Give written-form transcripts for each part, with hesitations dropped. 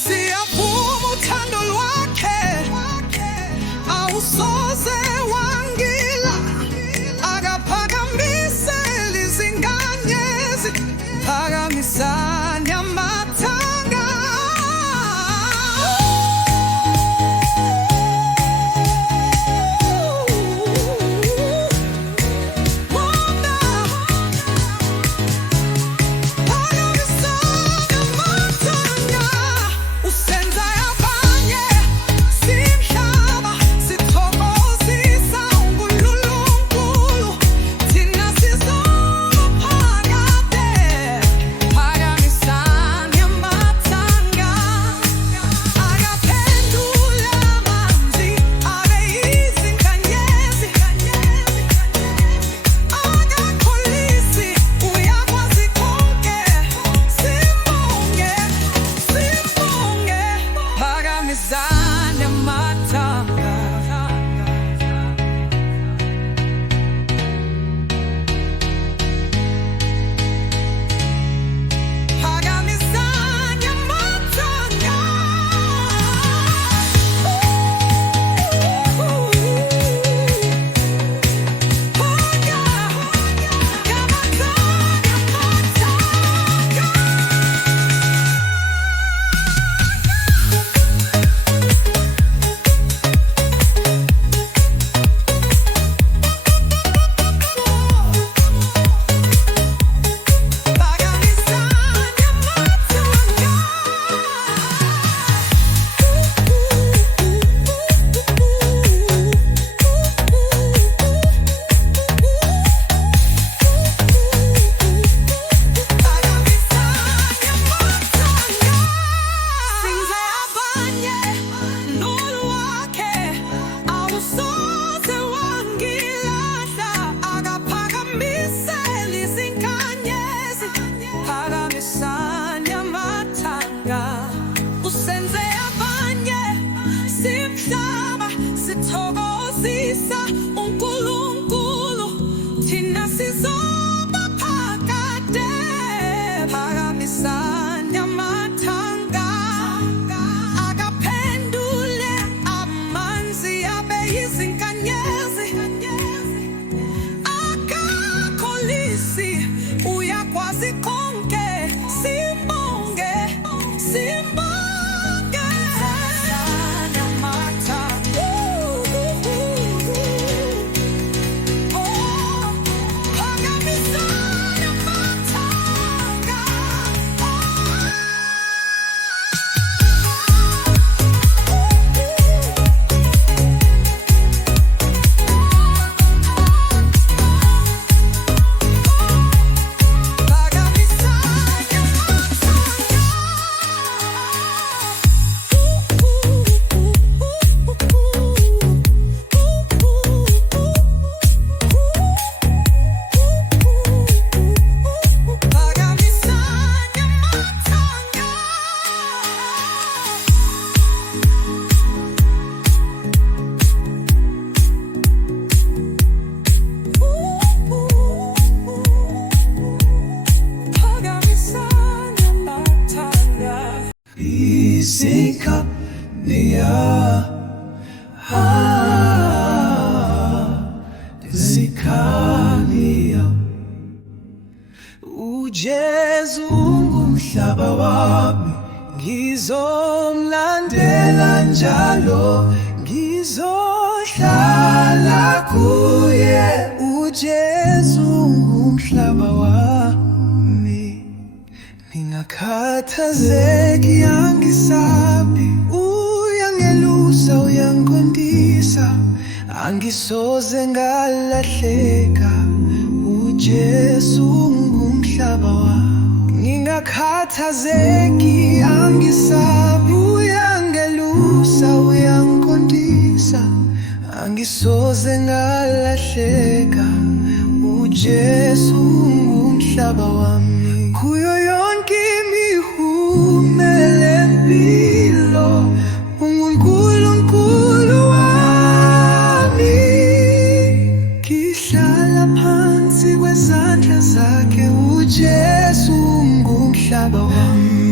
Siyaphuma uthando lwakhe, awusoze wangila, akaphakamiseli izinkanyezi, phakamisani amathanga. Sithokozisa uNkulunkulu, thina sizoba phakade, phakamisani amathanga, akaphendule amanzi abe yizinkanyezi, akakholisi uyakwazi konke, simbonge, simbonge. Sikap niya zikaniya uJesu ungumhlaba wami, ngizomlandela njalo, ngizohlala kuye. uJesu ungumhlaba wami, ngingakhathazeki angisabi, uyangelusa uyangiqondisa, angisoze ngalahleka. uJesu ungumhlaba wami, ngingakhathazeki angisabi, uyangelusa uyangiqondisa, angisoze ngalahleka. uJesu ungumhlaba wami, kuyo yonke imihumele empilo, uNkulunkulu wami, ngihlala phansi kwezandla zakhe. uJesu ungumhlaba wami,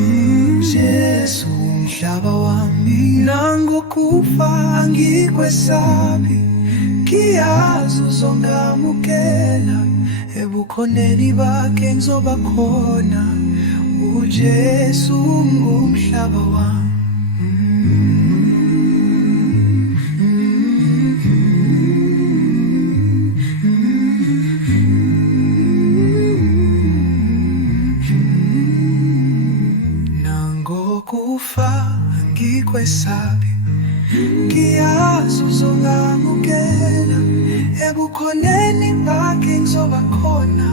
Jesu umhlaba wami, nangokufa angikwesabi, ngiyazi uzongamukela, ebukhoneni bakhe ngizoba khona. uJesu ngumhlaba wami. Nangokufa angikwesabi, ngiyazi uzongamukela, ebukhoneni bakhe ngizoba khona.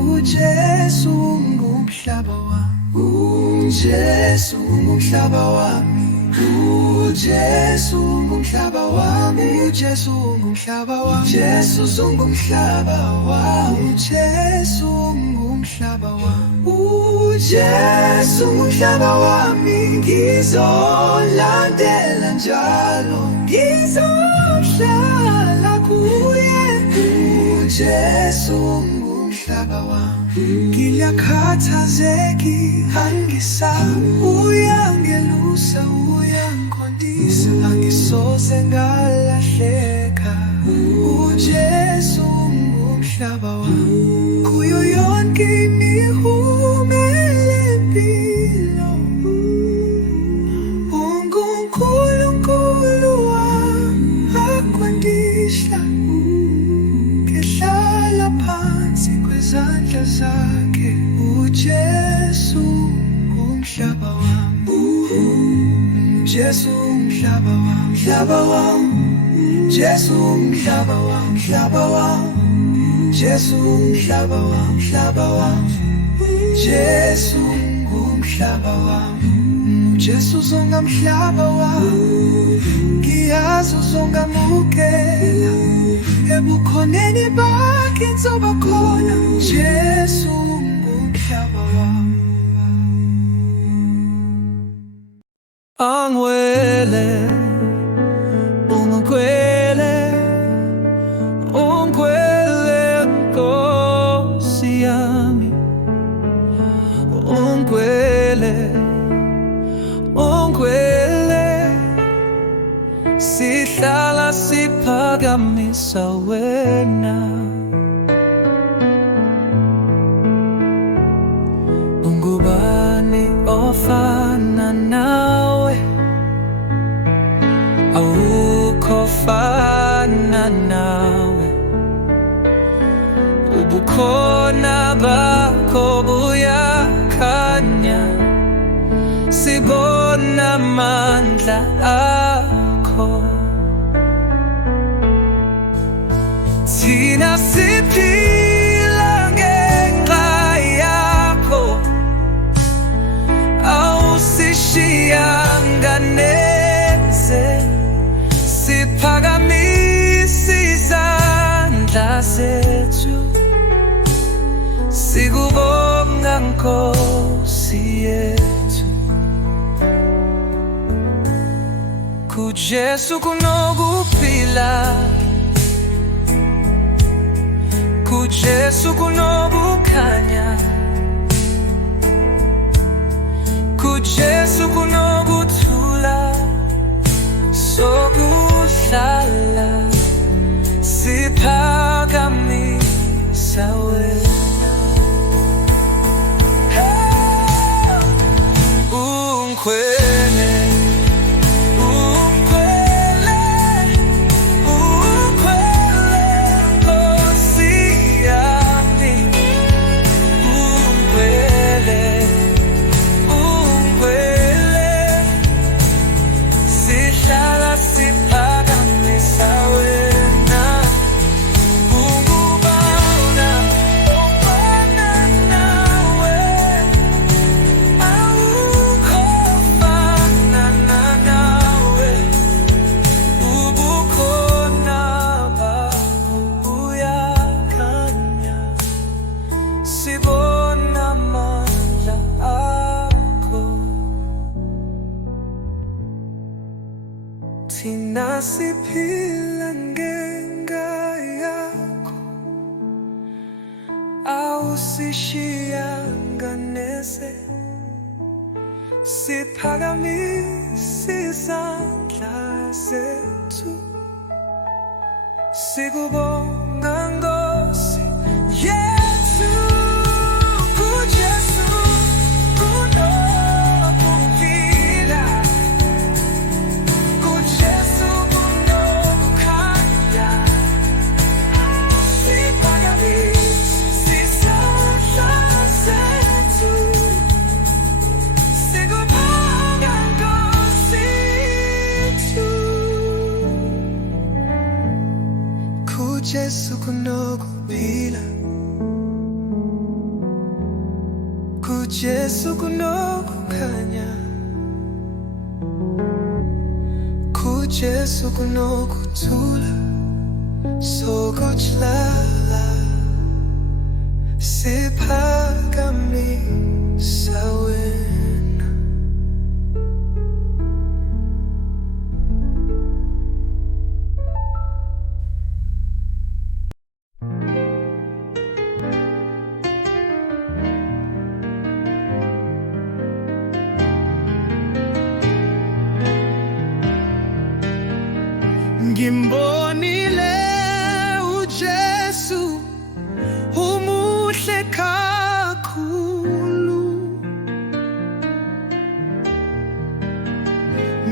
uJesu ngumhlaba wami, uJesu ngumhlaba wami, uJesu ngumhlaba wami, uJesu ngumhlaba wami, uJesu ngumhlaba wami, uJesu ngumhlaba wami, uJesu ngumhlaba wami, ngizolandela njalo, ngizohlala kuye. uJesu ngumhlaba wami, ngiyakhathazeki angisabi, uyangelusa uyangiqondisa, angisoze ngalahleka. uJesu ngumhlaba wami, kuyo yonke imihumela empilo, unguNkulunkulu wami aqondisa, ngihlala phansi kwezandla zakhe. uJesu ngumhlaba wami, uJesu ngumhlaba wami, mhlaba wami, Jesu ngumhlaba wami, mhlaba wami, Jesu ngumhlaba wami, mhlaba wami, Jesu ngumhlaba wami, Jesu uzongamhlaba wami, ngiyazi uzongamukela, ebukhoneni bakhe ngizoba khona. Jesu ngumhlaba wami. Angwele, ungwele, ungwele Nkosi yami, ungwele, ungwele, sihlala siphakamisa wena. Ungubani ofana nawe, awukho ofana nawe, ubukhona bakho buyakhanya, sibona amandla akho. Thina siphila ngenxa yakho, awusishiyanga neze, siphakamisa izandla zethu, sikubonga Nkosi yethu. kuJesu kunokuphila, kuJesu kunokukhanya, kuJesu kunokuthula, sokuhlala siphakamisa wena. Ungwele, ungwele, ungwele Nkosi yami, ungwele, ungwele, sihlala siphakamisa wena. Ungubani ofana nawe, awukho ofana nawe, ubukhona bakho buyakhanya, sibona amandla akho. Thina siphila ngenxa yakho, awusishiyanga neze, siphakamisa izandla zethu sikubonga Nkosi yethu. kuJesu kunokuphila, kuJesu kunokukhanya, siphakamisa izandla zethu sikubonga Nkosi yethu. kuJesu kunokuphila, kuJesu kunokukhanya, kuJesu kunokuthula sokuhlala, siphakamisa wena. Ngimbonile uJesu umuhle kakhulu,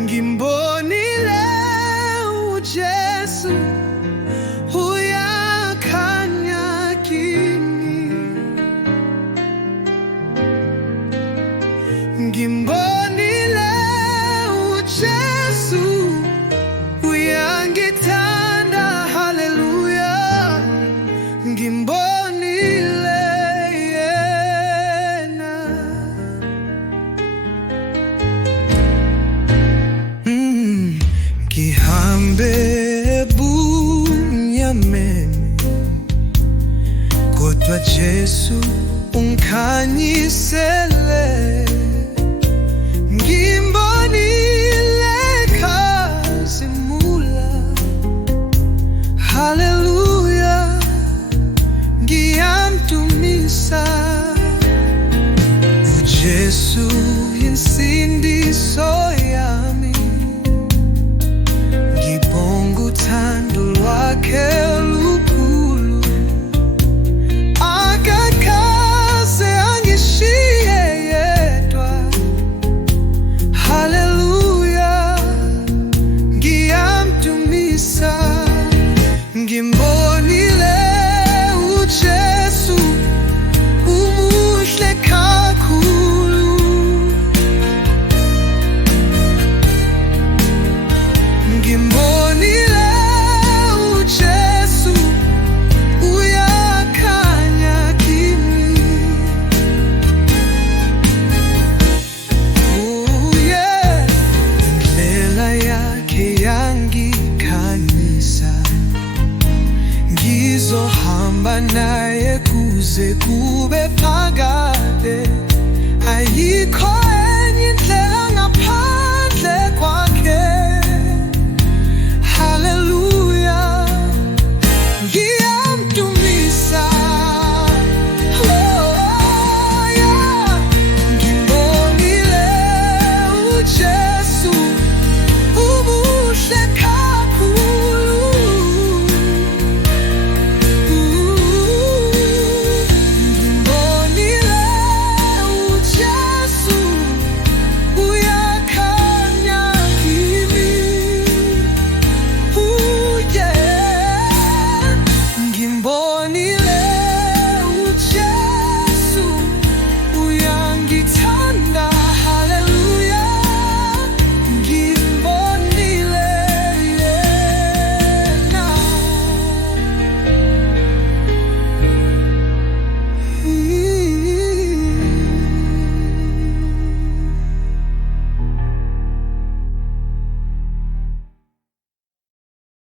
ngimbonile uJesu uyakhanya kimi, ngimbonile uJesu uyangithanda, haleluya, ngimbonile yena. Ngihambe